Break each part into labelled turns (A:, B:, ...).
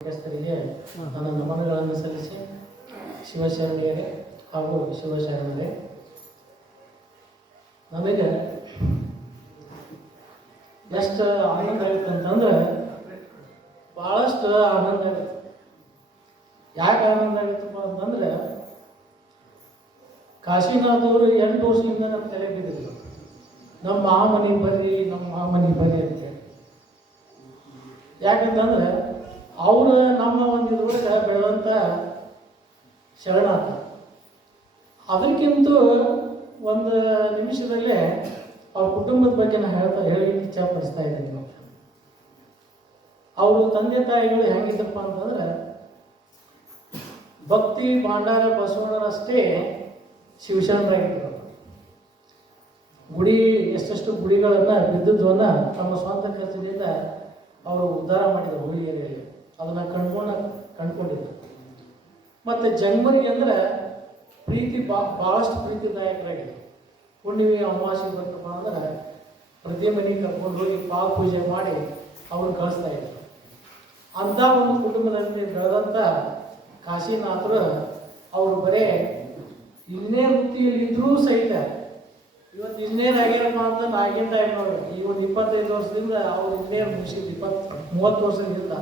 A: ಮುಖ್ಯಸ್ಥರಿಗೆ ನನ್ನ ನಮನಗಳನ್ನು ಸಲ್ಲಿಸಿ ಶಿವಶರಣರಿಗೆ ಹಾಗೂ ಶಿವಶರಣರೇ ನನಗೆ ಎಷ್ಟು ಆನಂದ ಆಗುತ್ತೆ ಅಂತಂದ್ರೆ ಭಾಳಷ್ಟು ಆನಂದ ಆಗುತ್ತೆ ಯಾಕೆ ಆನಂದ ಆಗುತ್ತಪ್ಪ ಅಂತಂದ್ರೆ ಕಾಶಿನಾಥ್ ಅವರು ಎಂಟು ವರ್ಷದಿಂದ ನಮ್ಮ ತಲೆ ಬಿದ್ದಿದ್ರು ನಮ್ಮ ಮಾಮನಿ ಬರ್ರಿ ನಮ್ಮ ಮಾಮನಿ ಬರ್ರಿ ಅಂತೇಳಿ ಯಾಕಂತಂದ್ರೆ ಅವರು ನಮ್ಮ ಒಂದು ಇದ್ರೊಳಗೆ ಬೆಳೆದಂಥ ಶರಣಾರ್ಥ ಅದಕ್ಕಿಂತ ಒಂದು ನಿಮಿಷದಲ್ಲೇ ಅವ್ರ ಕುಟುಂಬದ ಬಗ್ಗೆ ನಾನು ಹೇಳ್ತಾ ಹೇಳಿ ಇಚ್ಛಾಪಡಿಸ್ತಾ ಇದ್ದೀನಿ ನಾವು ಅವರು ತಂದೆ ತಾಯಿಗಳು ಹೆಂಗಿದ್ದಪ್ಪ ಅಂತಂದ್ರೆ, ಭಕ್ತಿ, ಭಾಂಡಾರ ಬಸವಣ್ಣನಷ್ಟೇ ಶಿವಶರಣರಾಗಿದ್ದರು. ಗುಡಿ, ಎಷ್ಟೆಷ್ಟು ಗುಡಿಗಳನ್ನು ಬಿದ್ದದ್ದನ್ನು ತಮ್ಮ ಸ್ವಂತ ಖರ್ಚಿನಿಂದ ಅವರು ಉದ್ಧಾರ ಮಾಡಿದರು ಹುಳಿಯರಲ್ಲಿ ಅದನ್ನು ಕಂಡ್ಕೊಂಡ ಕಂಡ್ಕೊಂಡಿದ್ರು ಮತ್ತು ಜನ್ಮರಿಗೆ ಅಂದ್ರೆ ಪ್ರೀತಿ ಬಾ ಭಾಳಷ್ಟು ಪ್ರೀತಿದಾಯಕರಾಗಿದೆ ಹುಣ್ಣಿಮೆ, ಅಮಾವಾಸ್ಯೆ ಬರ್ತಪ್ಪ ಅಂದ್ರೆ ಪ್ರತಿ ಮನೆಗೆ ಕರ್ಕೊಂಡು ಹೋಗಿ ಪಾ ಪೂಜೆ ಮಾಡಿ ಅವ್ರು ಕಳಿಸ್ತಾ ಇದ್ರು. ಅಂಥ ಒಂದು ಕುಟುಂಬದಲ್ಲಿ ಬೆಳೆದಂಥ ಕಾಶಿನಾಥರು ಅವರು ಬರೇ ಇನ್ನೇ ವೃತ್ತಿಯಲ್ಲಿ ಇದ್ರೂ ಸಹಿತ ಇವತ್ತು ಇನ್ನೇನು ಆಗ್ಯಾರಪ್ಪ ಅಂತ ನಾಗಿಂದ ಈ ಒಂದು ಇಪ್ಪತ್ತೈದು ವರ್ಷದಿಂದ ಅವ್ರು ಇನ್ನೇನು ಮುಗಿಸಿದ್ದು ಇಪ್ಪತ್ತು ಮೂವತ್ತು ವರ್ಷದಿಂದ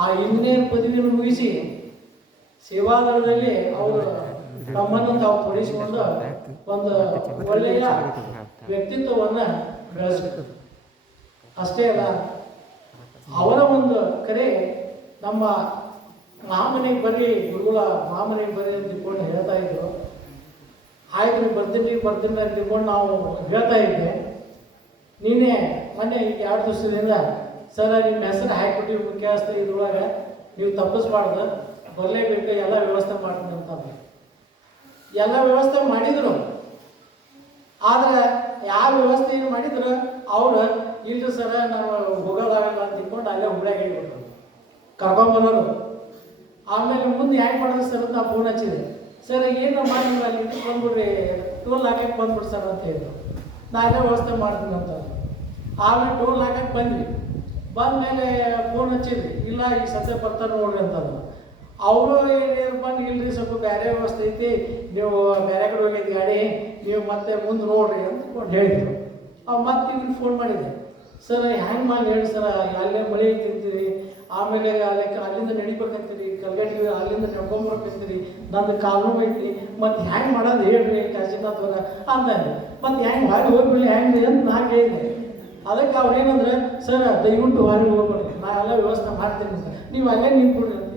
A: ಆ ಹಿಂದಿನ ಪದವಿಯನ್ನು ಮುಗಿಸಿ ಸೇವಾದಳದಲ್ಲಿ ಅವರು ತಮ್ಮನ್ನು ತಾವು ತೊಡಗಿಸಿಕೊಂಡು ಒಂದು ಒಳ್ಳೆಯ ವ್ಯಕ್ತಿತ್ವವನ್ನು ಬೆಳೆಸಬೇಕು ಅಷ್ಟೇ ಅಲ್ಲ, ಅವರ ಒಂದು ಕರೆ ನಮ್ಮ ಮಾಮನೆಗೆ ಬರ್ರಿ ಗುರುಗಳ ಮಾಮನೆಗೆ ಬರ್ರಿ ಅಂತ ತಿಳ್ಕೊಂಡು ಹೇಳ್ತಾ ಇದ್ರು. ಆಯ್ತು, ನೀವು ಬರ್ತೀನಿ ಬರ್ತೀನಿ ಅಂತ ತಿಳ್ಕೊಂಡು ನಾವು ಹೇಳ್ತಾ ಇದ್ದೆ. ನಿನ್ನೆ, ಮೊನ್ನೆ ಎರಡು ದಿವಸದಿಂದ ಸರ್ ನಿಮ್ಮ ಹೆಸರು ಹಾಕಿಬಿಟ್ಟು ಮುಖ್ಯಸ್ಥ ಇದ್ರೊಳಗೆ ನೀವು ತಪ್ಪಿಸ್ಬಾರ್ದು. ಬರಲೇಬೇಕು, ಎಲ್ಲ ವ್ಯವಸ್ಥೆ ಮಾಡ್ತೀನಿ ಅಂತ. ಎಲ್ಲ ವ್ಯವಸ್ಥೆ ಮಾಡಿದ್ರು. ಆದ್ರೆ ಯಾವ ವ್ಯವಸ್ಥೆ ಏನು ಮಾಡಿದ್ರು? ಅವ್ರು, ಇಲ್ರಿ ಸರ, ನಾವು ಹೋಗೋದಾಗಲ್ಲ ಅಂತ ತಿಳ್ಕೊಂಡು ಅಲ್ಲೇ ಹುಬ್ಳ್ಯಾಗ ಹೇಳ್ಬಿಟ್ರು. ಕರ್ಕೊಂಬರೋರು ಆಮೇಲೆ ಮುಂದೆ ಹ್ಯಾಂಗ್ ಮಾಡಿದ್ರು ಸರ್ ಅಂತ ಫೋನ್ ಹಚ್ಚಿದೆ ಸರ್ ಏನು ಮಾಡಿ ಅಲ್ಲಿ ಬಂದ್ಬಿಡ್ರಿ. ಟೋಲ್ ಹಾಕಕ್ಕೆ ಬಂದ್ಬಿಡಿ ಸರ್ ಅಂತ ಹೇಳಿದ್ರು. ಅಲ್ಲೇ ವ್ಯವಸ್ಥೆ ಮಾಡ್ತೀನಿ ಅಂತ. ಆಮೇಲೆ ಟೋಲ್ ಹಾಕಕ್ಕೆ ಬಂದ್ವಿ. ಬಂದಮೇಲೆ ಫೋನ್ ಹಚ್ಚಿದ್ರಿ ಇಲ್ಲ ಈಗ ಸದ್ಯ ಬರ್ತಾರೆ ನೋಡ್ರಿ ಅಂತಂದ್ರು. ಅವರು ಏನು ಬಂದು ಇಲ್ರಿ, ಸ್ವಲ್ಪ ಬೇರೆ ವ್ಯವಸ್ಥೆ ಐತಿ. ನೀವು ಬೇರೆ ಕಡೆ ಹೋಗಿದ್ದು ಗಾಡಿ, ನೀವು ಮತ್ತೆ ಮುಂದೆ ನೋಡ್ರಿ ಅಂತ ಹೇಳಿದ್ರು. ಅವ್ ಮತ್ತೆ ಇವ್ರಿಗೆ ಫೋನ್ ಮಾಡಿದ್ದೆ. ಸರ್, ಹ್ಯಾಂಗೆ ಮಾಡಿ ಹೇಳಿ ಸರ್, ಅಲ್ಲೇ ಮಳೆ ತಿಂತೀರಿ ಆಮೇಲೆ ಅಲ್ಲಿ ಅಲ್ಲಿಂದ ನಡಿಬೇಕಂತೀರಿ. ಕಲ್ಗಟ್ಟಿ, ಅಲ್ಲಿಂದ ನಡ್ಕೊಂಬರ್ಬೇಕಂತೀರಿ. ನಂದು ಕಾಲು ಐತಿ ಮತ್ತೆ ಹ್ಯಾಂಗೆ ಮಾಡೋದು ಹೇಳ್ರಿ ಕಾಶಿನಾಥ್ ಅಂದ. ಮತ್ತೆ ಹ್ಯಾಂಗ್ ಮಾಡಿ ಹೋಗ್ಬಿಡಿ ಹೆಂಗೆ ಅಂತ ನಾನು ಕೇಳಿದೆ. ಅದಕ್ಕೆ ಅವ್ರು ಏನಂದ್ರೆ, ಸರ್, ದಯವಿಟ್ಟು ಹೊರಗೆ ಹೋಗ್ಬೇಡಿ ನಾ ಎಲ್ಲ ವ್ಯವಸ್ಥೆ ಮಾಡ್ತೀನಿ ಸರ್ ನೀವು ಅಲ್ಲೇ ನಿಂತ್ಬಿಡ್ರಿ ಅಂತ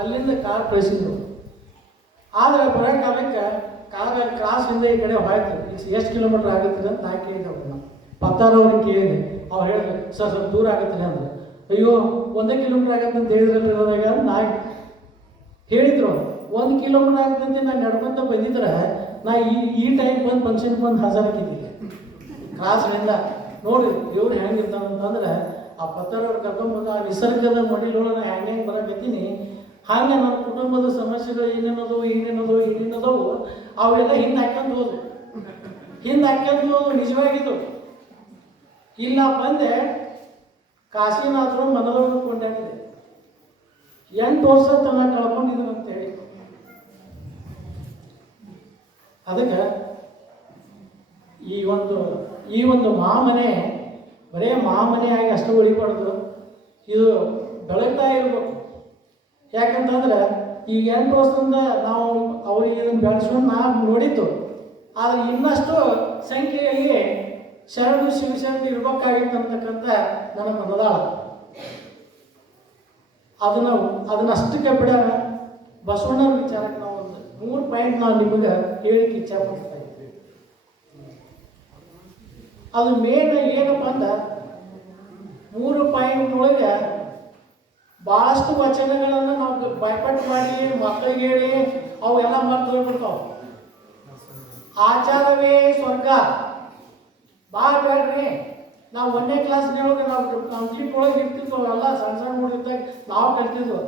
A: ಅಲ್ಲಿಂದ ಕಾರ್ ಕಳಿಸಿದ್ರು. ಆದರೆ ಬರೋ ಕಾಲಕ್ಕೆ ಕಾಲ ಕ್ರಾಸಿಂದ ಈ ಕಡೆ ಹೋಯ್ತು. ಎಷ್ಟು ಕಿಲೋಮೀಟ್ರ್ ಆಗುತ್ತೆ ಅಂತ ನಾ ಕೇಳಿದೆ ಅವ್ರನ್ನ. ಪತ್ತಾರ ಅವ್ರಿಗೆ ಕೇಳಿದೆ. ಅವ್ರು ಹೇಳಿದ್ರು, ಸರ್, ಸ್ವಲ್ಪ ದೂರ ಆಗುತ್ತೆ ಅಂದ್ರೆ. ಅಯ್ಯೋ, ಒಂದೇ ಕಿಲೋಮೀಟ್ರ್ ಆಗತ್ತೆ ಅಂತ ಹೇಳಿದ್ರೆ ನನಗೆ ಅಂತ ನಾ ಹೇಳಿದ್ರು ಒಂದು ಕಿಲೋಮೀಟ್ರ್ ಆಗುತ್ತೆ ಅಂತ ನಾನು ನಡ್ಕೊಂತ ಬಂದಿದ್ರೆ, ನಾ ಈ ಈ ಟೈಮ್ ಬಂದು ಫಂಕ್ಷನ್ ಬಂದು ಹಾಜರಾಕಿದ್ದಿಲ್ಲ ಕ್ರಾಸ್ನಿಂದ ನೋಡಿ, ದೇವ್ರು ಹೆಂಗಿರ್ತಾನ ಅಂತಂದ್ರೆ ಆ ಪತ್ತರವ್ರು ಕರ್ಕೊಂಡ್ಬಂದು ಆ ನಿಸರ್ಗದ ಮಡಿಲೊಳಗೆ ಹೆಂಗೆ ಹೆಂಗೆ ಬರಕತ್ತೀನಿ ಹಾಗೆ ನನ್ನ ಕುಟುಂಬದ ಸಮಸ್ಯೆಗಳು ಏನೇನದು ಏನೇನದು ಏನೇನದವು, ಅವೆಲ್ಲ ಹಿಂದೆ ಹಾಕ್ಯಂತ ಹೋದ್ವು. ಹಿಂದೆ ಹಾಕ್ಯಂತ ಹೋದ್ವು, ನಿಜವಾಗಿದ್ದು. ಇಲ್ಲ ಬಂದೆ, ಕಾಶಿನಾಥರು ಮನದೊಳಗೆ ಕೊಂಡಾಗಿದೆ ಎಂಟು ವರ್ಷ ತನ್ನ ಕಳ್ಕೊಂಡಿದ್ರು ಅಂತ ಹೇಳಿ. ಅದಕ್ಕೆ, ಈ ಒಂದು ಈ ಒಂದು ಮಾಮನೆ, ಬರೇ ಮಾಮನೆಯಾಗಿ ಅಷ್ಟು ಉಳಿಬಾರ್ದು. ಇದು ಬೆಳಗ್ತಾ ಇರಬೇಕು. ಯಾಕಂತಂದ್ರೆ, ಈಗ ಎಂಟು ವರ್ಷದಿಂದ ನಾವು ಅವ್ರಿಗೆ ಇದನ್ನು ಬೆಳೆಸ್ಕೊಂಡು ನಾವು ನೋಡಿತ್ತು ಆದರೆ ಇನ್ನಷ್ಟು ಸಂಖ್ಯೆಯಲ್ಲಿ ಶರಣು ಶಿವಶರಣರು ಇರ್ಬೇಕಾಗಿತ್ತು ಅಂತಕ್ಕಂಥ ನನ್ನ ಮನದಾಳ. ಅದನ್ನ ಅದನ್ನ ಅಷ್ಟಕ್ಕೆ ಬಿಡೋಣ ಬಸವಣ್ಣನ ವಿಚಾರಕ್ಕೆ ನಾವು ಒಂದು ಮೂರು ಪಾಯಿಂಟ್ ನಾನು ನಿಮಗೆ ಹೇಳಿಕ್ಕೆ ಇಚ್ಛೆ ಅದು ಮೇನ್ ಏನಪ್ಪ ಅಂದ? ಮೂರು ಪಾಯಿಂಟ್ ಒಳಗೆ ಭಾಳಷ್ಟು ವಚನಗಳನ್ನು ನಾವು ಬೈಪಟ್ ಮಾಡಿ, ಮಕ್ಕಳಿಗೆ ಹೇಳಿ, ಅವೆಲ್ಲ ಮರ್ತು ಹೋಗ್ಬಿಡ್ತಾವ. ಆಚಾರವೇ ಸ್ವರ್ಗ. ಭಾಳ ಬೇಡ್ರಿ ನಾವು ಒಂದನೇ ಕ್ಲಾಸ್ನೊಳಗೆ ನಾವು ನಮ್ಮ ಒಳಗೆ ಇರ್ತಿದ್ವು ಅವೆಲ್ಲ ಸಣ್ಣ ಸಣ್ಣ ಹುಡುಗಿದ್ದಾಗ ನಾವು ಕಲ್ತಿದ್ವು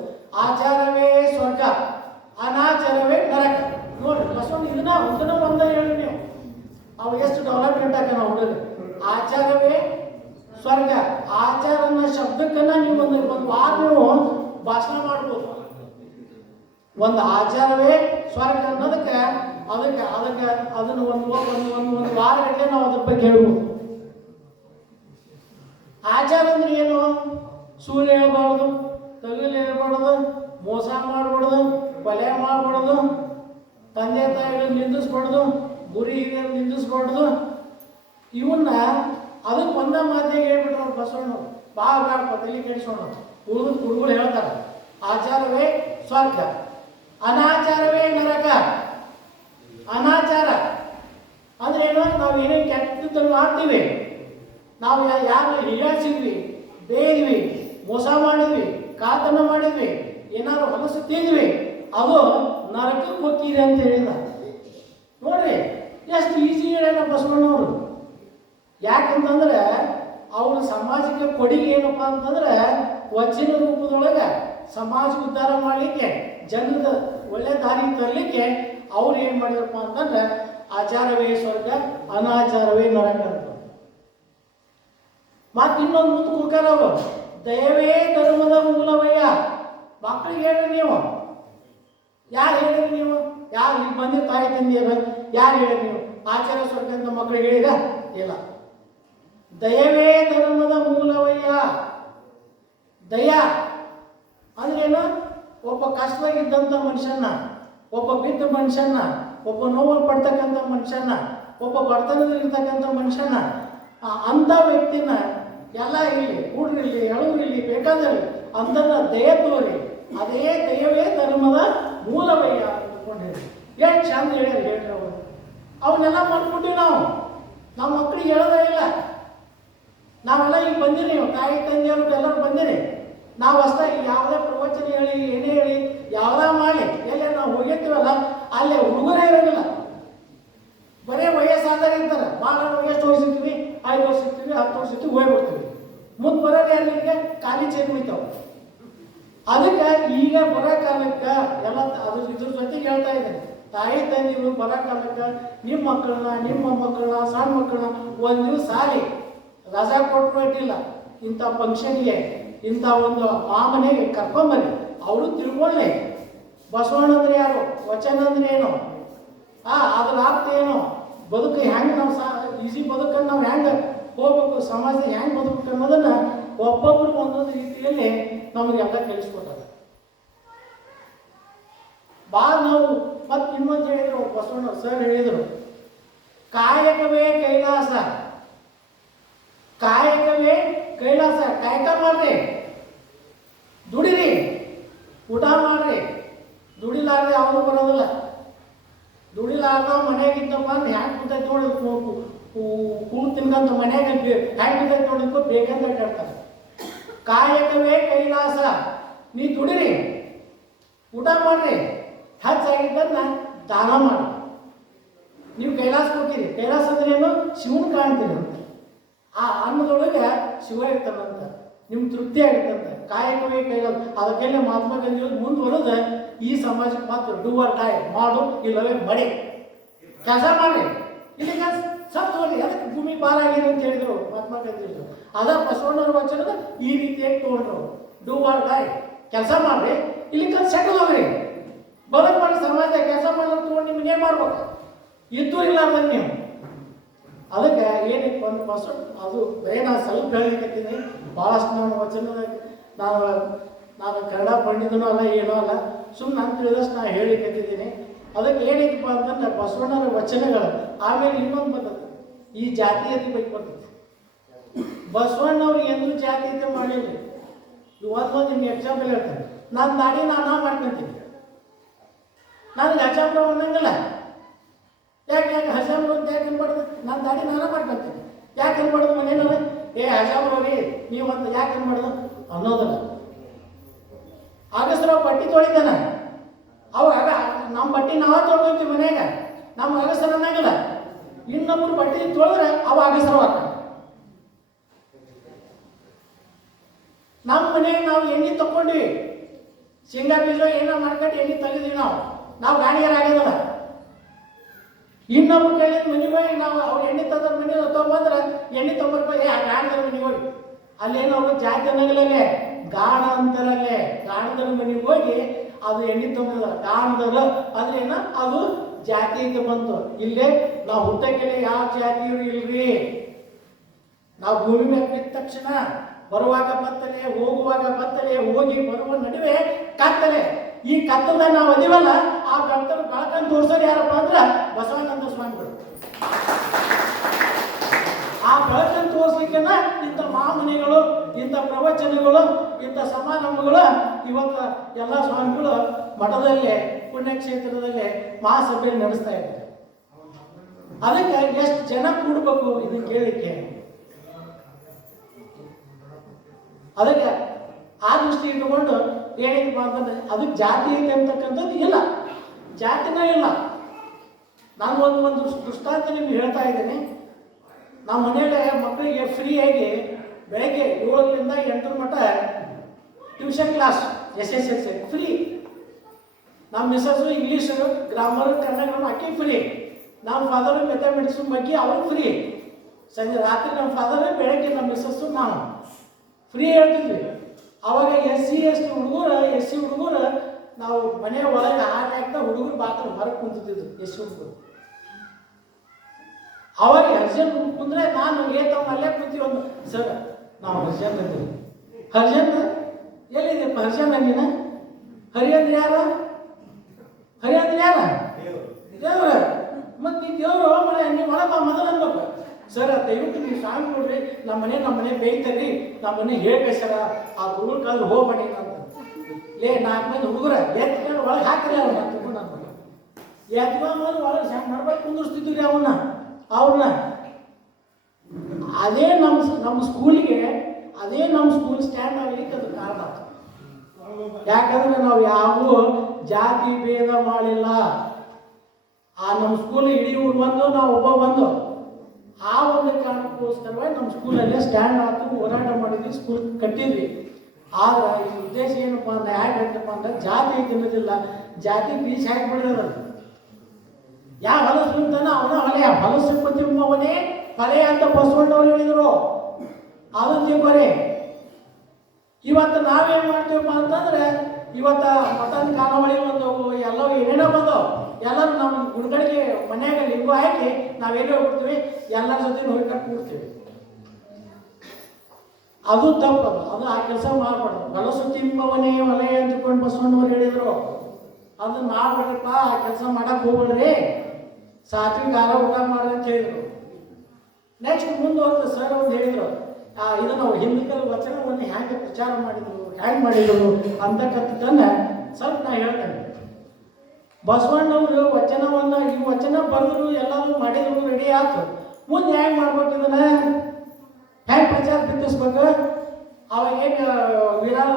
A: ಆಚಾರವೇ ಸ್ವರ್ಗ. ಅನಾಚಾರವೇ ನರಕ. ನೋಡ್ರಿ ಬಸವಣ್ಣ ಇದನ್ನ ಇದನ್ನ ಒಂದ ಹೇಳಿ ನೀವು ಅವು ಎಷ್ಟು ಡೆವಲಪ್ಮೆಂಟ್ ಆಗ ನಾವು ಆಚಾರವೇ? ಸ್ವರ್ಗ. ಆಚಾರ ಅನ್ನೋ ಶಬ್ದಕ್ಕನ್ನ ನೀವು ಒಂದು ಒಂದು ವಾರ ನೀವು ಭಾಷಣ ಮಾಡ್ಬೋದು. ಒಂದು ಆಚಾರವೇ ಸ್ವರ್ಗ ಅನ್ನೋದಕ್ಕೆ ಅದಕ್ಕೆ ಅದಕ್ಕೆ ಅದನ್ನು ಒಂದು ಒಂದು ಒಂದು ಒಂದು ವಾರಗಟ್ಟಲೆ ನಾವು ಅದ್ರ ಬಗ್ಗೆ ಹೇಳ್ಬೋದು. ಆಚಾರ ಅಂದ್ರೆ ಏನು? ಸುಳ್ಳು ಹೇಳ್ಬಾರ್ದು ತಗಲು ಹೇಳ್ಬಾರ್ದು, ಮೋಸ ಮಾಡ್ಬಾರ್ದು ಕೊಲೆ ಮಾಡ್ಬಾರ್ದು, ತಂದೆ ತಾಯಿಗಳು ನಿಂದಿಸ್ಬಾರ್ದು, ಗುರಿ ಹಿರಿಯರು ನಿಂದಿಸ್ಬಾರ್ದು ಇವನ್ನ ಅದಕ್ಕೆ ಒಂದ ಮಾತಿಗೆ ಹೇಳ್ಬಿಟ್ರು ಬಸವಣ್ಣ ಬಾ, ಬೇಡಪ್ಪ, ತಲೆ ಕೆಡಿಸೋಣ. ಉಳಿದು ಹುಡುಗರು ಹೇಳ್ತಾರೆ. ಆಚಾರವೇ ಸ್ವರ್ಗ. ಅನಾಚಾರವೇ ನರಕ. ಅನಾಚಾರ. ಅಂದ್ರೆ ಏನೋ? ನಾವು ಏನೇನು ಕೆಟ್ಟದ್ದನ್ನು ಮಾಡ್ತೀವಿ. ನಾವು ಯಾರು ಹೀಗಾಡ್ಸಿದ್ವಿ ಬೇಯಿದ್ವಿ ಮೋಸ ಮಾಡಿದ್ವಿ ಕಾತನ ಮಾಡಿದ್ವಿ, ಏನಾದ್ರು ಹೊಲಸು ತಿಂದ್ವಿ, ಅದು ನರಕಕ್ಕೆ ಹೋಗ್ತಿದೆ ಅಂತ ಹೇಳಿದ. ನೋಡ್ರಿ, ಎಷ್ಟು ಈಸಿ ಹೇಳ ಬಸವಣ್ಣವರು. ಯಾಕಂತಂದ್ರೆ ಅವನ ಸಮಾಜಕ್ಕೆ ಕೊಡುಗೆ ಏನಪ್ಪ ಅಂತಂದ್ರೆ ವಚನ ರೂಪದೊಳಗೆ ಸಮಾಜ ಉದ್ಧಾರ ಮಾಡಲಿಕ್ಕೆ, ಜನದ ಒಳ್ಳೆ ದಾರಿ ತರಲಿಕ್ಕೆ ಅವ್ರು ಏನು ಮಾಡಿದ್ರಪ್ಪ ಅಂತಂದ್ರೆ ಆಚಾರವೇ ಸ್ವರ್ಗ, ಅನಾಚಾರವೇ ನರಕ ಅಂತ. ಮತ್ತೆ ಇನ್ನೊಂದು ಮುಂದೆ ಕುಡ್ಕಾರ ಅವರು. ದಯವೇ ಧರ್ಮದ ಮೂಲವಯ್ಯ. ಮಕ್ಕಳಿಗೆ ಹೇಳ್ರಿ ನೀವು. ಯಾರು ಹೇಳಿರಿ ನೀವು? ಯಾರು ಇಲ್ಲಿ ಬಂದು ತಾಯಿ ತಂದೆಯರ ಯಾರು ಹೇಳಿರಿ ನೀವು? ಆಚಾರ ಸ್ವರ್ಗ ಅಂತ ಮಕ್ಕಳಿಗೆ ಹೇಳಿದ? ಇಲ್ಲ. ದಯವೇ ಧರ್ಮದ ಮೂಲವಯ್ಯ. ದಯ ಅಂದ್ರೇನು ಒಬ್ಬ ಕಷ್ಟದಾಗಿದ್ದಂಥ ಮನುಷ್ಯನ ಒಬ್ಬ ಬಿದ್ದ ಮನುಷ್ಯನ ಒಬ್ಬ ನೋವು ಪಡ್ತಕ್ಕಂಥ ಮನುಷ್ಯನ ಒಬ್ಬ ಬಡತನದಲ್ಲಿರ್ತಕ್ಕಂಥ ಮನುಷ್ಯನ ಅಂಥ ವ್ಯಕ್ತಿನ ಎಲ್ಲ ಇಲ್ಲಿ ಕೂಡ್ರಿಲ್ಲಿ ಎಳವ್ರಿಲ್ಲಿ ಬೇಕಾದಲ್ಲಿ ಅಂದನ್ನ ದಯ ತೋರಿ, ಅದೇ ದಯವೇ ಧರ್ಮದ ಮೂಲವಯ್ಯ ಅಂದ್ಕೊಂಡಿರಿ ಎಷ್ಟು ಚಂದ ಹೇಳ್ಯಾರ ಹೇಳ್ರಿ ಅವರು. ಅವನ್ನೆಲ್ಲ ಮಾಡ್ಬಿಟ್ಟಿವಿ ನಾವು. ನಮ್ಮ ಮಕ್ಕಳಿಗೆ ಹೇಳೋದೇ ಇಲ್ಲ. ನಾವೆಲ್ಲ ಈಗ ಬಂದಿರಿ ನೀವು ತಾಯಿ, ತಂದೆಯವರು ಎಲ್ಲರೂ ಬಂದಿರಿ. ನಾವು ಹೊಸ್ದಾಗಿ ಯಾವುದೇ ಪ್ರವಚನ ಹೇಳಿ, ಏನೇ ಹೇಳಿ, ಯಾವ್ದ ಮಾಡಿ ಎಲ್ಲೇ ನಾವು ಹೋಗಿರ್ತೀವಲ್ಲ, ಅಲ್ಲೇ ಹುಡುಗರೇ ಇರೋದಿಲ್ಲ. ಬರೀ ವಯಸ್ಸಾದರೆ ಇರ್ತಾರೆ. ಭಾಳ ಎಷ್ಟು ವಯಸ್ಸಿರ್ತೀವಿ ಐದು ವರ್ಷ ಇರ್ತೀವಿ, ಹತ್ತು ವರ್ಷ ಇರ್ತೀವಿ, ಹೋಗ್ಬಿಡ್ತೀವಿ. ಮುಂದೆ ಬರೋದು ಯಾರಿಗೆ ಖಾಲಿ ಚೇಂಜ್ ಹೋಯ್ತಾವೆ ಅದಕ್ಕೆ ಈಗ ಬರೋ ಕಾಲಕ್ಕೆ ಎಲ್ಲ ಅದ್ರ ಇದ್ರ ಜೊತೆಗೆ ಹೇಳ್ತಾ ಇದ್ದೇನೆ. ತಾಯಿ ತಂದಿರು ಬರೋ ಕಾಲಕ್ಕೆ ನಿಮ್ಮ ಮಕ್ಕಳನ್ನ ನಿಮ್ಮ ಮಕ್ಕಳನ್ನ ಸಣ್ಣ ಮಕ್ಕಳನ್ನ ಒಂದು ಸಾಲಿ. ರಜಾ ಕೊಟ್ಟರು ಇಟ್ಟಿಲ್ಲ ಇಂಥ ಫಂಕ್ಷನ್ಗೆ ಇಂಥ ಒಂದು ಆ ಮನೆಗೆ ಕರ್ಕೊಂಬನ್ನಿ. ಅವರು ತಿಳ್ಕೊಳ್ಳಿ. ಬಸವಣ್ಣ ಅಂದ್ರೆ ಯಾರು? ವಚನ ಅಂದ್ರೆ ಏನು? ಆ, ಅದ್ರ ಅರ್ಥ ಏನು? ಬದುಕು ಹೆಂಗೆ ನಾವು ಸಾ ಈಸಿ ಬದುಕನ್ನು ನಾವು ಹೆಂಗೆ ಹೋಗ್ಬೇಕು? ಸಮಾಜ ಹೆಂಗೆ ಬದುಕಬೇಕು ಅನ್ನೋದನ್ನ ಒಬ್ಬೊಬ್ಬರು ಒಂದೊಂದು ರೀತಿಯಲ್ಲಿ ನಮಗೆಲ್ಲ ತಿಳಿಸ್ಕೊಟ್ಟಾರೆ ಬಾ ನಾವು, ಮತ್ತೆ ಇನ್ನೊಂದು ಹೇಳಿದ್ರು, ಬಸವಣ್ಣ ಸರ್ ಹೇಳಿದರು, ಕಾಯಕವೇ ಕೈಲಾಸ. ಕಾಯಕವೇ ಕೈಲಾಸ ಕಾಯಕ ಮಾಡ್ರಿ. ದುಡಿರಿ. ಊಟ ಮಾಡ್ರಿ. ದುಡಿಲಾರ್ದೆ ಯಾವುದು ಬರೋದಿಲ್ಲ. ದುಡಿಲಾರ್ದ ಮನೆಯಾಗಿದ್ದಪ್ಪ ಅಂದ್ರೆ ಹ್ಯಾಂಗೆ ಕುಂತೈತೆ ನೋಡಿ ಕೂಳು ತಿನ್ಕಂತ ಮನ್ಯಾಗ ಹ್ಯಾಂಗೆ ಕುಂತೈತೆ ನೋಡಿದ್ಕೋ ಬೇಗ ಅಂತ ಹೇಳ್ತಾರೆ ಕಾಯಕವೇ ಕೈಲಾಸ. ನೀ ದುಡಿರಿ. ಊಟ ಮಾಡ್ರಿ. ಹೆಚ್ಚಾಗಿದ್ದನ್ನ ದಾನ ಮಾಡಿ ನೀವು ಕೈಲಾಸ ಹೋಗ್ತೀರಿ ಕೈಲಾಸ ಏನು? ಶಿವನ್ ಕಾಣ್ತೀರಿ ಅಂತ. ಆ ಅನ್ನದೊಳಗೆ ಶಿವ ಇರ್ತಾನಂತ ನಿಮ್ಗೆ ತೃಪ್ತಿ ಆಗುತ್ತಂತ ಕಾಯಕವೇ ಕೈಲಾಸ ಅದಕ್ಕೆಲ್ಲ ಮಹಾತ್ಮ ಗಾಂಧಿ ಮುಂದುವರೆದ ಈ ಸಮಾಜಕ್ಕೆ ಮಾತ್ರ ಡೂ ಆರ್ ಡೈ ಮಾಡು ಇಲ್ಲವೇ ಮಡಿ. ಕೆಲಸ ಮಾಡಿ. ಇಲ್ಲಿ ಸತ್ತು ಹೋಗಿ, ಅದಕ್ಕೆ ಭೂಮಿ ಪಾಲಾಗಿದೆ ಅಂತ ಹೇಳಿದ್ರು ಮಹಾತ್ಮ ಗಾಂಧಿ ಅದ ಬಸವಣ್ಣವ್ರ ವಚನದ ಈ ರೀತಿಯಾಗಿ ತಗೊಂಡ್ರು. ಡೂ ಆರ್ ಡೈ ಕೆಲಸ ಮಾಡ್ರಿ, ಇಲ್ಲಿ ಕೆಲಸ ಸೆಟಲ್ ಹೋಗ್ರಿ. ಬದುಕು ಮಾಡಿ ಸಮಾಜದಾಗ ಕೆಲಸ ಮಾಡೋದು ತಗೊಂಡು ನಿಮ್ಗೆ ಏನು ಮಾಡ್ಬೇಕು? ಇದ್ದೂ ಇಲ್ಲ ಅಂದ್ರೆ ನೀವು. ಅದಕ್ಕೆ ಏನಿತ್ತು ಒಂದು ಫಸ್ಟ್ ಅದು ಬರೀ ನಾನು ಸ್ವಲ್ಪ ಹೇಳಿಕತ್ತೀನಿ ಭಾಳಷ್ಟು ನಾನು ವಚನ ನಾನು ನಾನು ಕನ್ನಡ ಪಂಡಿತನೂ ಅಲ್ಲ, ಏನೂ ಅಲ್ಲ ಸುಮ್ಮನೆ ನಾನು ತಿಳಿದಷ್ಟು ನಾನು ಹೇಳಿಕತ್ತಿದ್ದೀನಿ ಅದಕ್ಕೆ ಏನೈತಪ್ಪ ಅಂತಂದ್ರೆ ಬಸವಣ್ಣನ ವಚನಗಳು, ಆಮೇಲೆ ಇನ್ನೊಂದು ಬಂದದ್ದು ಈ ಜಾತೀಯತೆ ಬಗ್ಗೆ ಬರ್ತದೆ. ಜಾತಿ ಎಂದೂ ಜಾತೀಯತೆ ಮಾಡಿಲ್ಲ ಇವತ್ತೊಂದು ನಿಮ್ಗೆ ಎಕ್ಸಾಂಪಲ್ ಹೇಳ್ತಾರೆ ನನ್ನ ದಾಡಿ ನಾನು ಮಾಡ್ಕೊಂತೀನಿ. ನನಗೆ ಎಕ್ಸಾಂಪಲ್ ಅನ್ನಂಗಿಲ್ಲ. ಯಾಕೆ ಯಾಕೆ ಹಜಾಮ್ರವ್ ಅಂತ ಯಾಕೆ ಅನ್ಬಾರ್ದು ನನ್ನ ದಾಡಿ ನಾನು ಮಾಡ್ಕೊಂತೀನಿ. ಯಾಕೆ ಅನ್ಬಾರ್ದು ಮನೇನಲ್ಲ ಏ ಹಜಾಮ್ರವ್ರಿ ನೀವು ಅಂತ ಯಾಕೆ ಅನ್ಬಾರ್ದು ಅನ್ನೋದಲ್ಲ ಅಗಸ್ರಾವ್ ಬಟ್ಟೆ ತೊಳಿತಾನ. ಅವಾಗ ನಮ್ಮ ಬಟ್ಟೆ ನಾವು ತೊಳ್ಕೊಂತೀವಿ ಮನೆಯಾಗ. ನಮ್ಮ ಅಗಸ್ರ ಅನ್ನಂಗಿಲ್ಲ. ಇನ್ನೊಬ್ರು ಬಟ್ಟೆ ತೊಳೆದ್ರೆ ಅವ ಅಗಸ್ರ ನಮ್ಮ ಮನೆಯಾಗ ನಾವು ಎಣ್ಣೆ ತಕ್ಕೊಂಡ್ವಿ. ಶೇಂಗಾ ಬೀಜ ಏನೋ ಮಾಡ್ಕೊಂಡು ಎಣ್ಣೆ ತೆಗೆದ್ವಿ ನಾವು. ನಾವು ಗಾಣಿಯರಾಗಿದ್ದಲ್ಲ ಇನ್ನೊಬ್ರು ಕೇಳಿದ ಮನೆ ಹೋಗಿ, ನಾವು ಅವ್ರು ಎಣ್ಣೆ ತಂದ್ರ ಮನೆ ತೊಗೊಂಬಂದ್ರೆ ಎಣ್ಣೆ ತೊಗೊಂಬರ್ಬೇಕು ಯಾಕೆ ಗಾಣದ್ರ ಮನೆಗೆ ಹೋಗಿ. ಅಲ್ಲೇನು ಅವರು ಜಾತಿ ಅನ್ನಂಗಿಲ್ಲಲ್ಲೇ ಗಾಣ ಅಂತಾರಲ್ಲೇ ಗಾಣದ್ರ ಮನೆಗೆ ಹೋಗಿ ಅದು ಎಣ್ಣೆ ತೊಗೊಂಬಂದ್ರ ಗಾಣದರ ಅಂದ್ರೆ ಏನ ಅದು ಜಾತಿಯಿಂದ ಬಂತು. ಇಲ್ಲೇ, ನಾವು ಹುಟ್ಟಕ್ಕೆ ಯಾವ ಜಾತಿಯವರು ಇಲ್ರಿ? ನಾವು ಭೂಮಿ ಮೇಲೆ ಬಿದ್ದ ತಕ್ಷಣ ಬರುವಾಗ ಬತ್ತಲೆ, ಹೋಗುವಾಗ ಬತ್ತಲೆ, ಹೋಗಿ ಬರುವ ನಡುವೆ ಕತ್ತಲೆ ಈ ಕತ್ತದ ನಾವು ಅದೀವಲ್ಲ, ಆ ಕತ್ತದ ಬೆಳಕನ್ನು ತೋರ್ಸೋದು ಯಾರಪ್ಪ ಅಂದ್ರೆ ಬಸವಾನಂದ ಸ್ವಾಮಿಗಳು. ಆ ಬೆಳಕನ್ನು ತೋರಿಸ್ಲಿಕ್ಕೆನ ಇಂಥ ಮಾಮನಿಗಳು ಇಂಥ ಪ್ರವಚನಗಳು, ಇಂಥ ಸಮಾರಂಭಗಳು ಇವತ್ತು ಎಲ್ಲ ಸ್ವಾಮಿಗಳು ಮಠದಲ್ಲಿ, ಪುಣ್ಯಕ್ಷೇತ್ರದಲ್ಲಿ ಮಹಾಸಭೆ ನಡೆಸ್ತಾ ಇದ್ದಾರೆ. ಅದಕ್ಕೆ ಎಷ್ಟು ಜನ ಕೂಡ್ಬೇಕು ಇದನ್ನು ಕೇಳಲಿಕ್ಕೆ ಅದಕ್ಕೆ ಆ ದೃಷ್ಟಿ ಇಟ್ಟುಕೊಂಡು ಏನೇನಪ್ಪ ಅಂತಂದ್ರೆ ಅದಕ್ಕೆ ಜಾತಿ ಐತೆ ಅಂತಕ್ಕಂಥದ್ದು ಇಲ್ಲ. ಜಾತಿನೇ ಇಲ್ಲ. ನಾನು ಒಂದು ಒಂದು ದೃಷ್ಟಾಂತ ನಿಮ್ಗೆ ಹೇಳ್ತಾ ಇದ್ದೀನಿ. ನಮ್ಮ ಮನೆಯಲ್ಲೇ ಮಕ್ಕಳಿಗೆ ಫ್ರೀಯಾಗಿ ಬೆಳಗ್ಗೆ ಏಳರಿಂದ ಎಂಟರ ಮಟ್ಟ tuition class S S L C free ನಮ್ಮ ಮಿಸ್ಸಸ್ಸು ಇಂಗ್ಲೀಷ್ ಗ್ರಾಮರ್ ಕನ್ನಡ ಹಾಕಿ ಫ್ರೀ ನಮ್ಮ ಫಾದರು ಮೆಥಮೆಟಿಕ್ಸ್ ಬಗ್ಗೆ ಅವರು ಫ್ರೀ ಸಂಜೆ ರಾತ್ರಿ ನಮ್ಮ ಫಾದರ್ ಬೆಳಗ್ಗೆ ನಮ್ಮ ಮಿಸ್ಸಸ್ಸು ನಾನು. ಫ್ರೀ ಹೇಳ್ತಿದ್ವಿ. ಅವಾಗ ಎಸ್ ಸಿ ಎಸ್ ಹುಡುಗರು ಎಸ್ ಸಿ ಹುಡುಗರು ನಾವು ಮನೆ ಒಳಗೆ ಆಟ ಹಾಕ್ತಾ ಹುಡುಗರು ಬಾತ್ರೂಮ್ ಹೊರಗೆ ಕುಂತಿದ್ದು ಎಸ್ ಸಿ ಹುಡುಗರು. ಅವಾಗ ಹರ್ಜನ್ ಕುಂದ್ರೆ ನಾನು ಏ ತಮ್ಮ ಅಲ್ಲೇ ಕುಂತೀವಿ ಒಂದು ಸರ್ ನಾವು ಹರ್ಜನ್ ಅಂತೀವಿ ಹರ್ಜನ್ ಎಲ್ಲಿದೆ ಹರ್ಜನ್ ಅಂಗಿನ ಹರಿಯಂದ್ರ ಯಾರ? ಹರಿಯಂದ್ರ ಯಾರ? ದೇವ್ರ. ಮತ್ತೆ ನೀ ದೇವ್ರು ಮನೆ ನೀವು ಒಳಗೆ ಮೊದಲು ಅನ್ಬೇಕು ಸರ್ ದಯವಿಟ್ಟು ನೀವು ಸಾಂಗ್ ನೋಡ್ರಿ. ನಮ್ಮ ಮನೆ ನಮ್ಮ ಮನೆ ಬೇಯ್ತಾರೆ ನಮ್ಮ ಮನೆ ಹೇಳ್ಬೇಸರ ಆ ಗುರುಗಳ ಕಾಲ ಹೋಗ್ಬೇಡಿ ಅಂತ. ಲೇ, ನಾಲ್ಕು ಮಂದಿ ಹುಡುಗರ ಎತ್ಕೊಂಡು ಒಳಗೆ ಹಾಕ್ರಿ ಅವ್ನ. ತಗೊಂಡು ಅನ್ಬೇಕು ಎತ್ಕೊಂಡು ಒಳಗೆ ಸಣ್ಣ ಮಾಡ್ಬೇಕು ಕುಂದಿರ್ಸ್ತಿದ್ವಿ ರೀ ಅವನ್ನ ಅವ್ರನ್ನ ಅದೇ ನಮ್ಮ ನಮ್ಮ ಸ್ಕೂಲಿಗೆ, ಅದೇ ನಮ್ಮ ಸ್ಕೂಲ್ ಸ್ಟ್ಯಾಂಡ್ ಆಗಲಿಕ್ಕೆ ಅದು ಕಾರಣ. ಯಾಕಂದ್ರೆ ನಾವು ಯಾವ ಜಾತಿ ಭೇದ ಮಾಡಿಲ್ಲ. ಆ ನಮ್ಮ ಸ್ಕೂಲ್ ಇಡೀ ಊರು ಬಂದು, ನಾವು ಒಬ್ಬ ಬಂದು ಆ ಒಂದು ಕಾರಣಕ್ಕೋಸ್ಕರವೇ ನಮ್ಮ ಸ್ಕೂಲಲ್ಲೇ ಸ್ಟ್ಯಾಂಡ್ ಆತು ಹೋರಾಟ ಮಾಡಿದ್ವಿ ಸ್ಕೂಲ್ ಕಟ್ಟಿದ್ವಿ. ಆದ್ರೆ ಈ ಉದ್ದೇಶ ಏನಪ್ಪ ಅಂದ್ರೆ, ಯಾಕೆ ಹೇಳ್ತಪ್ಪ ಅಂದ್ರೆ, ಜಾತಿ ತಿನ್ನೋದಿಲ್ಲ. ಜಾತಿ ಬೀಚ್ ಹಾಕಿ ಬಿಡೋದು ಯಾವ ಹೊಲಸು ಅವನು ಅವನ ಹೊಲೆಯ ಹೊಲಸು ತಿಂಬವನೇ ಹೊಲೆ ಅಂತ ಬಸವಣ್ಣವ್ರು ಹೇಳಿದ್ರು. ಅದು ತಿಂಬರೆ ಇವತ್ತು ನಾವೇನು ಮಾಡ್ತೀವಪ್ಪ ಅಂತಂದ್ರೆ, ಇವತ್ತ ಮಟನ್ ಕಾಲಾವಳಿ ಒಂದು ಎಲ್ಲವೂ ಏನೇನೋ ಬಂದವು ಎಲ್ಲರೂ ನಮ್ಮ ಗುಡ್ಗಳಿಗೆ ಮನೆಯಾಗ ಲಿಂಗು ಹಾಕಿ ನಾವೇನು ಹೋಗ್ಬಿಡ್ತೀವಿ ಎಲ್ಲರ ಜೊತೆ ನೋಡ್ಕೊಂಡು ಕೂಡ್ತೀವಿ ಅದು ತಪ್ಪು ಅದು. ಆ ಕೆಲಸ ಮಾಡಬಾರ್ದು. ಹೊಲಸು ತಿಂಬವನೇ ಒಲೆ ಅಂದ್ಕೊಂಡು ಬಸವಣ್ಣವ್ರು ಹೇಳಿದ್ರು. ಅದು ಮಾಡ್ಬೇಡಪ್ಪ ಆ ಕೆಲಸ ಮಾಡಕ್ ಹೋಗ್ಬೇಡ್ರಿ. ಸಾತ್ವಿಕ ಕಾಲ ಊಟ ಮಾಡ್ರಿ ಅಂತ ಹೇಳಿದ್ರು. ನೆಕ್ಸ್ಟ್ ಮುಂದುವರೆದು ಸರ್ ಒಂದು ಹೇಳಿದ್ರು ಆ, ನಾವು ಹಿಂದಿಕಲ್ ವಚನವನ್ನು ಹ್ಯಾಂಗೆ ಪ್ರಚಾರ ಮಾಡಿದ್ರು ಹ್ಯಾಂಗೆ ಮಾಡಿದ್ರು ಅಂತಕ್ಕಂಥದ್ದನ್ನ ಸ್ವಲ್ಪ ನಾ ಹೇಳ್ತೇನೆ. ಬಸವಣ್ಣವರು ವಚನವನ್ನ, ಈ ವಚನ ಬರೆದ್ರು ಎಲ್ಲರೂ ಮಾಡಿದ್ರು ರೆಡಿ ಆಯ್ತು ಮುಂದೆ ಹೆಂಗೆ ಮಾಡ್ಬೇಕು ಇದನ್ನ? ಹ್ಯಾಂಗೆ ಪ್ರಚಾರ ಬಿತ್ತಿಸ್ಬೇಕು? ಅವಾಗ ಏನು ವಿರಾಮ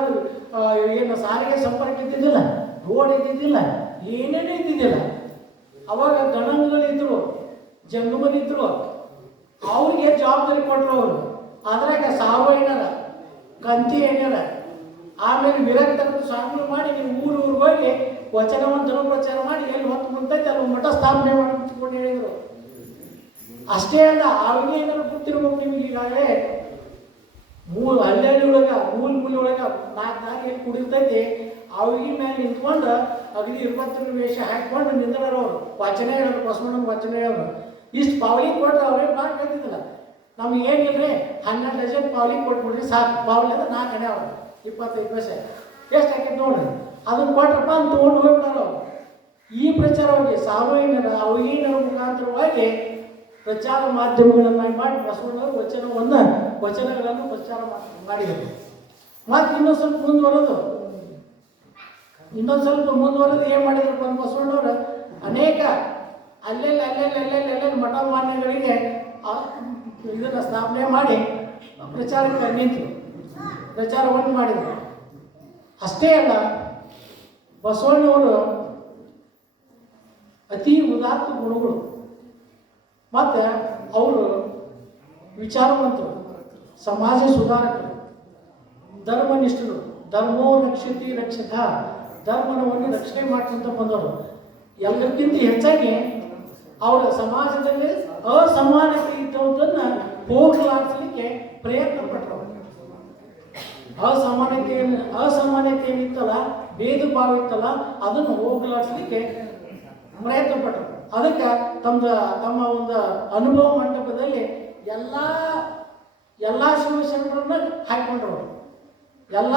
A: ಏನು ಸಾರಿಗೆ ಸಂಪರ್ಕ ಇದ್ದಿದ್ದಿಲ್ಲ? ರೋಡ್ ಇದ್ದಿದ್ದಿಲ್ಲ? ಏನೇನು ಇದ್ದಿದ್ದಿಲ್ಲ. ಅವಾಗ ಗಣಗಳಿದ್ರು ಜಂಗಮನಿದ್ರು ಅವ್ರಿಗೆ ಜವಾಬ್ದಾರಿ ಕೊಟ್ಟರು ಅವರು. ಅದ್ರಾಗ ಸಾವಯವ ಕಂತಿ ಏನಾರ? ಆಮೇಲೆ ವಿರಕ್ತ ಸ್ವಾಮಿ ಮಾಡಿ ನೀವು ಊರು, ಊರಿಗೆ ಹೋಗಿ ವಚನವನ್ನು ಪ್ರಚಾರ ಮಾಡಿ ಎಲ್ಲಿ ಹೊತ್ತು ಮುಂತೈತೆ ಅಲ್ಲಿ ಮಠ ಸ್ಥಾಪನೆ ಮಾಡಿ ಹೇಳಿದರು. ಅಷ್ಟೇ ಅಲ್ಲ ಅವ್ರಿಗೆ ಏನಾದ್ರು ಗೊತ್ತಿರ್ಬೇಕು ನಿಮ್ಗೆ ಈಗಾಗಲೇ. ಮೂಲ ಹಳ್ಳಿ ಒಳಗ ಮೂಲ ಮೂಲಿ ಒಳಗ ನಾಲ್ಕು ನಾಲ್ಕು ಎಲ್ಲಿ ಕುಡಿರ್ತೈತಿ ಅವಿನ ಮೇಲೆ ನಿಂತ್ಕೊಂಡು ಅಗ್ನಿ ಇಪ್ಪತ್ತರ ವೇಷ ಹಾಕ್ಕೊಂಡು ನಿಂದ್ರವ್ರು ವಚನ ಹೇಳೋರು, ಬಸವಣ್ಣನ ವಚನ ಹೇಳೋರು. ಇಷ್ಟು ಪಾವಲಿ ಕೊಟ್ಟರೆ ಅವರೇ ಭಾಳ ಕೇಳ್ತಿದ್ದಿಲ್ಲ ನಮ್ಗೆ ಏನಿಲ್ರಿ, ಹನ್ನೆರಡು ಲಕ್ಷ ಪಾವಲಿ ಕೊಟ್ಬಿಡ್ರಿ ಸಾಕು. ಪಾವಲಿ ಅಂದ್ರೆ ನಾಲ್ಕು ಕಡೆ ಅವ್ರು ಇಪ್ಪತ್ತೈದು ಪೈಸೆ ಎಷ್ಟು ಹಾಕಿದ್ ನೋಡ್ರಿ? ಅದನ್ನ ಕೊಟ್ರಪ್ಪ ಅಂತ ತೊಗೊಂಡು ಹೋಗ್ಬಿಡೋರು ಈ ಪ್ರಚಾರವಾಗಿ ಸಾರ್ವಜನಿಕರ ಅವಹೀನರ ಮುಖಾಂತರವಾಗಿ ಪ್ರಚಾರ ಮಾಧ್ಯಮಗಳನ್ನಾಗಿ ಮಾಡಿ ಬಸವಣ್ಣವರು ವಚನವನ್ನು ವಚನಗಳನ್ನು ಪ್ರಚಾರ ಮಾಡಿ, ಮಾಡಿದರು. ಮತ್ತೆ ಇನ್ನೊಂದು ಸ್ವಲ್ಪ ಮುಂದುವರೆದು. ಇನ್ನೊಂದು ಸ್ವಲ್ಪ ಮುಂದುವರೆದು ಏನು ಮಾಡಿದ್ರು ಬಂದು ಬಸವಣ್ಣವರು, ಅನೇಕ ಅಲ್ಲೆಲ್ಲಿ ಅಲ್ಲೆಲ್ಲಿ ಅಲ್ಲೆಲ್ಲಿ ಅಲ್ಲೆಲ್ಲಿ ಮಠ ಮಾನ್ಯಗಳಿಗೆ ಇದನ್ನು ಸ್ಥಾಪನೆ ಮಾಡಿ ಪ್ರಚಾರಕ್ಕೆ ನಿಂತರು. ಪ್ರಚಾರವನ್ನು ಮಾಡಿದರು. ಅಷ್ಟೇ ಅಲ್ಲ ಬಸವಣ್ಣವರು ಅತಿ ಉದಾತ್ತ ಗುಣಗಳು ಮತ್ತು ಅವರು ವಿಚಾರವಂತರು, ಸಮಾಜ ಸುಧಾರಕರು, ಧರ್ಮನಿಷ್ಠರು, ಧರ್ಮೋ ರಕ್ಷತಿ ರಕ್ಷಿತ ಧರ್ಮವನ್ನು ರಕ್ಷಣೆ ಮಾಡ್ಕೊಂತ ಬಂದವರು. ಎಲ್ಲಕ್ಕಿಂತ ಹೆಚ್ಚಾಗಿ ಅವರ ಸಮಾಜದಲ್ಲಿ ಅಸಮಾನತೆ ಇದ್ದವುದನ್ನು ಹೋಗಲಾಡಿಸಲಿಕ್ಕೆ ಪ್ರಯತ್ನ ಪಟ್ಟರು ಅಸಮಾನತೆ ಅಸಮಾನತೆ ಏನಿತ್ತಲ್ಲ ಭೇದ ಭಾವ ಇತ್ತಲ್ಲ, ಅದನ್ನು ಹೋಗಲಾಡಿಸಲಿಕ್ಕೆ ಪ್ರಯತ್ನ ಪಟ್ಟರು ಅದಕ್ಕೆ ತಮ್ಮ ತಮ್ಮ ಒಂದು ಅನುಭವ ಮಂಟಪದಲ್ಲಿ ಎಲ್ಲ ಎಲ್ಲ ಶಿವಶರಣರನ್ನ ಹಾಕೊಂಡ್ರು. ಎಲ್ಲ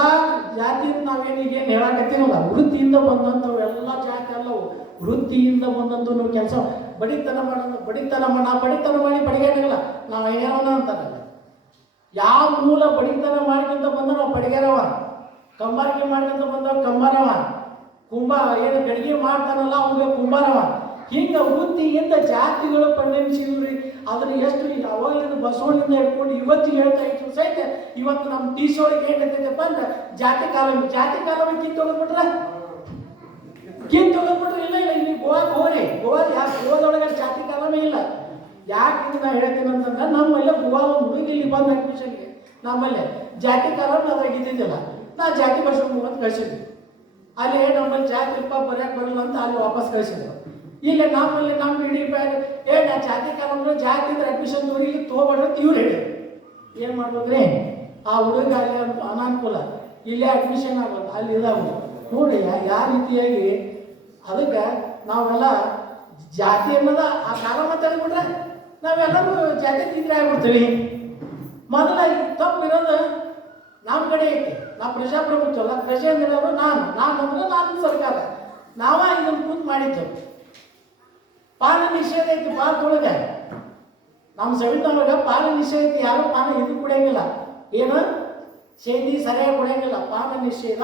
A: ಜಾತಿಯಿಂದ ನಾವೇನೀಗ ಏನು ಹೇಳಕತ್ತೀವಲ್ಲ ವೃತ್ತಿಯಿಂದ ಬಂದಂಥವು ಎಲ್ಲ ಜಾತಿ ಅಲ್ಲವು. ವೃತ್ತಿಯಿಂದ ಬಂದಂಥ ನಮ್ಮ ಕೆಲಸ. ಬಡಿತನ ಮಾಡೋದು ಬಡಿತನ ಮಾಡ ಬಡಿತನ ಮಾಡಿ ಬಡಿಗೇನಲ್ಲ ನಾವು ಏನೋ ಅಂತಾರಲ್ಲ. ಯಾವ ಮೂಲ ಬಡಿತನ ಮಾಡ್ಕೊಂತ ಬಂದ ನಾವು ಬಡಿಗೆರವ ಕಂಬಾರಿಕೆ ಮಾಡ್ಕೊಂತ ಬಂದವ ಕಂಬಾರವ? ಕುಂಬ ಏನು ಗಡಿಗೆ ಮಾಡ್ತಾನಲ್ಲ ಅವನಿಗೆ ಕುಂಬಾರವ? ಹಿಂಗ ವೃತ್ತಿಯಿಂದ ಜಾತಿಗಳು ಪರಿಣಮಿಸಿದ್ರಿ ಅದನ್ನ ಎಷ್ಟು ಅವಾಗಲಿಂದ ಬಸವಣ್ಣಿಂದ ಹಿಡ್ಕೊಂಡು ಇವತ್ತು ಹೇಳ್ತಾ ಇತ್ತು ಸಹಿತ, ಇವತ್ತು ನಮ್ಮ ಟೀಸೋಳಿಗೆ ಒಳಗೆ ಏನೈತೈತಪ್ಪ ಅಂದ್ರೆ ಜಾತಿ ಕಾಲಮಿ ಜಾತಿ ಕಾಲಮಿ ಕಿತ್ತು ಹೋಗ್ಬಿಟ್ರೆ? ಕಿತ್ತು ಹೋಗ್ಬಿಟ್ರೆ ಇಲ್ಲ ಇಲ್ಲ, ಇಲ್ಲಿ ಗೋವಾಗೆ ಹೋಗ್ರಿ. ಗೋವಾ ಯಾಕೆ ಗೋವಾದೊಳಗೆ ಜಾತಿ ಕಾಲಮೇ ಇಲ್ಲ? ಯಾಕೆ ಇದು ನಾ ಹೇಳ್ತೀನಿ ಅಂತಂದ್ರೆ ನಮ್ಮಲ್ಲೇ ಗುವಾ ಒಂದು ಹುಡುಗಿ ಇಲ್ಲಿ ಬಂದು ಅಡ್ಮಿಷನ್ಗೆ ನಮ್ಮಲ್ಲೇ. ಜಾತಿ ಕಾರಣ ಅದ್ರಾಗ ಇದ್ದಿದ್ದಿಲ್ಲ ನಾ ಜಾತಿ ಭಾಷೆ ಅಂತ ಕಳ್ಸಿದ್ವಿ. ಅಲ್ಲಿ ನಮ್ಮಲ್ಲಿ ಜಾತಿ ಇಲ್ಪ, ಬರ್ಯಾಕೆ ಬರಲ್ಲ ಅಂತ ಅಲ್ಲಿ ವಾಪಸ್ ಕಳಿಸಿದ್ರು. ಈಗ ನಮ್ಮಲ್ಲಿ ನಮ್ಮ ಇಡೀ ಬ್ಯಾಗ್ ಏ, ನಾ ಜಾತಿ ಕಾರಣ ಜಾತಿ ಇದ್ರೆ ಅಡ್ಮಿಷನ್ ಇಲ್ಲಿ ತೊಗೊಬೇಡ್ರಿ ಇವ್ರು ಹೇಳಿ ಏನು ಮಾಡ್ಬೋದ್ರಿ ಆ ಹುಡುಗ ಅಲ್ಲಿ ಅನಾನುಕೂಲ. ಇಲ್ಲೇ ಅಡ್ಮಿಷನ್ ಆಗೋದು, ಅಲ್ಲಿ ಇದಾವ ನೋಡಿ ಯಾವ ರೀತಿಯಾಗಿ ಅದಕ್ಕೆ ನಾವೆಲ್ಲ ಜಾತಿ ಅನ್ನೋದ ಆ ಕಾಲ ಮಾತಾಡ್ಬಿಟ್ರೆ ನಾವೆಲ್ಲರೂ ಜಾತಿ ತಿಂದ್ರೆ ಆಗ್ಬಿಡ್ತೀವಿ. ಮೊದಲಾಗಿ ತಪ್ಪು ಇರೋದು ನಮ್ಮ ಕಡೆ ಐತಿ. ನಾವು ಪ್ರಜಾಪ್ರಭುತ್ವ ಅಲ್ಲ ಪ್ರಜೆ ಅಂದಿರೋದು ನಾನು. ನಾನು ಅಂದ್ರೆ ನಾನು ಸರ್ಕಾರ. ನಾವ ಇದನ್ನು ಕೂತ್ ಮಾಡಿದ್ದು. ಪಾನ ನಿಷೇಧ ಐತಿ ಭಾರತದೊಳಗೆ ನಮ್ಮ ಸಂವಿಧಾನದಾಗ ಪಾನ ನಿಷೇಧ ಐತಿ, ಯಾರು ಪಾನ ಇದು ಕುಡಿಯಂಗಿಲ್ಲ ಏನು? ಸೇದಿ ಸರಿಯಾಗಿ ಕುಡಿಯಂಗಿಲ್ಲ ಪಾನ ನಿಷೇಧ.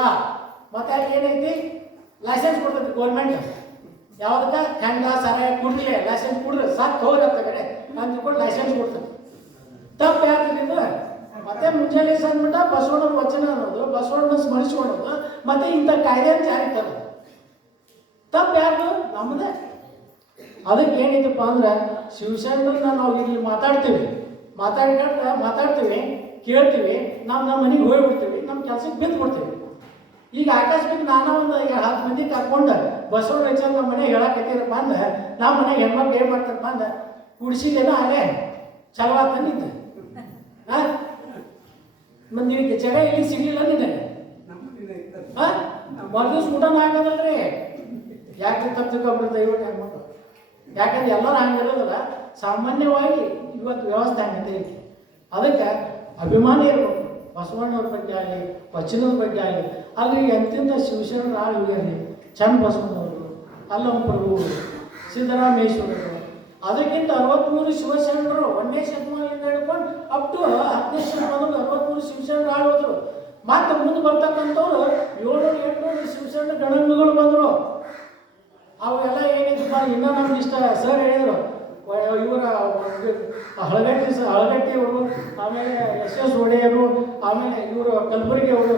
A: ಮತ್ತೆ ಏನೈತಿ ಲೈಸೆನ್ಸ್ ಕೊಡ್ತೈತಿ ಗೌರ್ಮೆಂಟ್. ಯಾವ್ದಕ್ಕ? ಖಂಡ ಸರ ಕುಡ್ಲಿ? ಲೈಸೆನ್ಸ್ ಕುಡ್ರಿ. ಸಾಕು ಹೋಗ್ರಿ ಅಂತ ಕಡೆ. ನಾನು ತಿಳ್ಕೊಂಡು ಲೈಸೆನ್ಸ್ ಕೊಡ್ತೈತಿ ತಪ್ಪು ಯಾಕಿಂದ ಮತ್ತೆ ಮುಂಜಾನೆ ಅಂದ್ಬಿಟ್ಟ ಬಸವಣ್ಣನ ವಚನ ಅನ್ನೋದು ಬಸವಣ್ಣನ ಸ್ಮರಿಸ್ಕೊಳ್ಳೋದು, ಮತ್ತೆ ಇಂಥ ಕಾಯ್ದೆ ಜಾರಿ ತರೋದು? ತಪ್ಪು ಯಾರು ನಮ್ಮದೇ ಅದಕ್ಕೆ ಏನಿದಪ್ಪ ಅಂದ್ರೆ ಶಿವಶರಣರನ್ನ ನಾವು ಇಲ್ಲಿ ಮಾತಾಡ್ತೀವಿ. ಮಾತಾಡ್ಕೊಂಡ ಮಾತಾಡ್ತೀವಿ, ಕೇಳ್ತೀವಿ. ನಾವು ನಮ್ಮ ಮನೆಗೆ ಹೋಗಿಬಿಡ್ತೀವಿ. ನಮ್ಮ ಕೆಲಸಕ್ಕೆ ಬಿದ್ದು ಬಿಡ್ತೀವಿ. ಈಗ ಆಕಸ್ಮಿಕ ನಾನು ಒಂದು ಹತ್ತು ಮಂದಿ ಕರ್ಕೊಂಡು ಬಸವಣ್ಣ ರಚನೆ ನಮ್ಮ ಮನೆಗೆ ಹೇಳಕತ್ತೀರಪ್ಪ ಅಂದ್ರೆ ನಮ್ಮ ಮನೆಗೆ ಹೆಣ್ಮಕ್ಳು ಏನು ಮಾಡ್ತಾರಪ್ಪ ಅಂದ್ರೆ ಕುಡಿಸಿದೇನೋ ಅಲ್ಲೇ ಚಲೋ ತಂದಿದ್ದೆ ಹಾಂ ಮತ್ತು ನಿನಗೆ ಜಗ ಎಲ್ಲಿ ಸಿಗಲಿಲ್ಲ ನಿನಗೆ? ಹಾಂ ಮರ್ದಿವ್ಸ ಊಟ ಹಾಕೋದಲ್ರಿ? ಯಾಕೆ ತಪ್ಪು ಇವಾಗ ಹೆಣ್ಮಕ್ಳು ಯಾಕಂದ್ರೆ ಎಲ್ಲರೂ ಹಂಗಿರೋದಲ್ಲ ಸಾಮಾನ್ಯವಾಗಿ ಇವತ್ತು ವ್ಯವಸ್ಥೆ ಹಂಗೈತೆ ಅದಕ್ಕೆ ಅಭಿಮಾನಿ ಇರಬೇಕು. ಬಸವಣ್ಣವ್ರ ಬಗ್ಗೆ ಆಗಲಿ ವಚನದ ಬಗ್ಗೆ ಆಗಲಿ ಅಲ್ಲಿ ಅತ್ಯಂತ ಶಿವಶರಣರ ಆಳು ಇರಲಿ ಚಂದ ಬಸವನವರು ಅಲ್ಲಮ್ಮ ಪ್ರಭು ಸಿದ್ದರಾಮೇಶ್ವರರು. ಅದಕ್ಕಿಂತ ಅರವತ್ತ್ಮೂರು ಶಿವಶರಣರು ಒಂದೇ ಶತಮಾನದಿಂದ ಹಿಡ್ಕೊಂಡು ಅಪ್ ಟು ಹತ್ತನೇ ಶತಮಾನದ ಅರವತ್ತ್ಮೂರು ಶಿವಶರಣರು ಆಳೋದ್ರು ಮತ್ತೆ ಮುಂದೆ ಬರ್ತಕ್ಕಂಥವ್ರು ಏಳ್ನೂರು, ಎಂಟುನೂರು ಶಿವಶರಣ ಗಣಗಳು ಬಂದರು. ಅವೆಲ್ಲ ಏನಿದ್ರು ಇನ್ನೂ ನಮ್ಗೆ ಇಷ್ಟ ಸರ್ ಹೇಳಿದರು ಇವರ ಹಳಗಟ್ಟಿ ಸ ಹಳಗಟ್ಟಿ ಅವರು, ಆಮೇಲೆ ಎಸ್ ಎಸ್ ಒಡೆಯರು, ಆಮೇಲೆ ಇವರು ಕಲಬುರಗಿ ಅವರು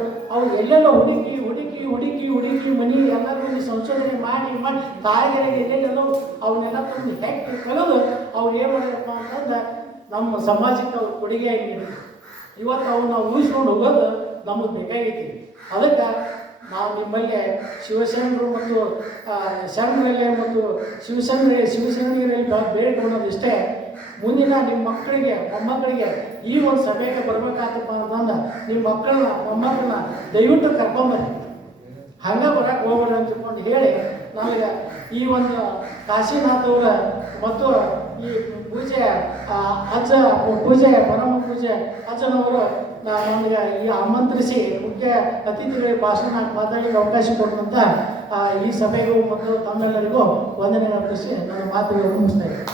A: ಎಲ್ಲೆಲ್ಲ ಹುಡುಕಿ ಹುಡುಕಿ ಹುಡುಕಿ ಹುಡುಕಿ ಮನೆ ಇಲ್ಲಿ ಸಂಶೋಧನೆ ಮಾಡಿ ಮಾಡಿ ತಾಯಿಗಳಿಗೆ ಎಲ್ಲೆಲ್ಲೆಲ್ಲೋ ಅವನ್ನೆಲ್ಲ ತಂದು ಹೆಕ್ಕಿ ಕಳೆದು ಅವ್ರು ಏನು ಮಾಡಿದಪ್ಪ ಅಂತಂದ್ರೆ ನಮ್ಮ ಸಮಾಜಕ್ಕೆ ಅವ್ರು ಕೊಡುಗೆ ಇವತ್ತು ಅವ್ರು ನಾವು ಉಳಿಸ್ಕೊಂಡು ಹೋಗೋದು ನಮಗೆ ಬೇಕಾಗೈತಿ ಅದಕ್ಕೆ ನಾವು ನಿಮ್ಮಲ್ಲಿ ಶಿವಶರಣರು ಮತ್ತು ಶರಣರಲ್ಲೇ ಮತ್ತು ಶಿವಶರಣ ಶಿವಶರಣರಲ್ಲಿ ಬೇಡಿಕೊಳ್ಳೋದು ಇಷ್ಟೇ ಮುಂದಿನ ನಿಮ್ಮ ಮಕ್ಕಳಿಗೆ, ಮೊಮ್ಮಕ್ಕಳಿಗೆ ಈ ಒಂದು ಸಭೆಗೆ ಬರ್ಬೇಕಾತಪ್ಪ ಅಂತಂದ್ರೆ ನಿಮ್ಮ ಮಕ್ಕಳನ್ನ, ಮೊಮ್ಮಕ್ಕಳನ್ನ ದಯವಿಟ್ಟು ಕರ್ಕೊಂಬರ್ರಿ ಹಂಗೆ ಬರಕ್ಕೆ ಹೋಗ್ಬೇಡ ಅಂತ ತಿಳ್ಕೊಂಡು ಹೇಳಿ ನಮಗೆ ಈ ಒಂದು ಕಾಶಿನಾಥ್ ಅವರ ಮತ್ತು ಈ ಪೂಜೆ ಅಜ್ಜ ಪೂಜೆ, ಪರಮ ಪೂಜೆ ಅಜ್ಜನವರು ನಮಗೆ ಈ ಆಮಂತ್ರಿಸಿ ಮುಖ್ಯ ಅತಿಥಿಗಳಿಗೆ ಭಾಷಣ ಮಾತಾಡಲಿಕ್ಕೆ ಅವಕಾಶ ಕೊಟ್ಟಂತ ಈ ಸಭೆಗೂ ಮತ್ತು ತಮ್ಮೆಲ್ಲರಿಗೂ ವಂದನೆ ಅರ್ಪಿಸಿ ನನ್ನ ಮಾತುಗಳನ್ನು ಮುಗಿಸ್ತಾ ಇದ್ದೀನಿ.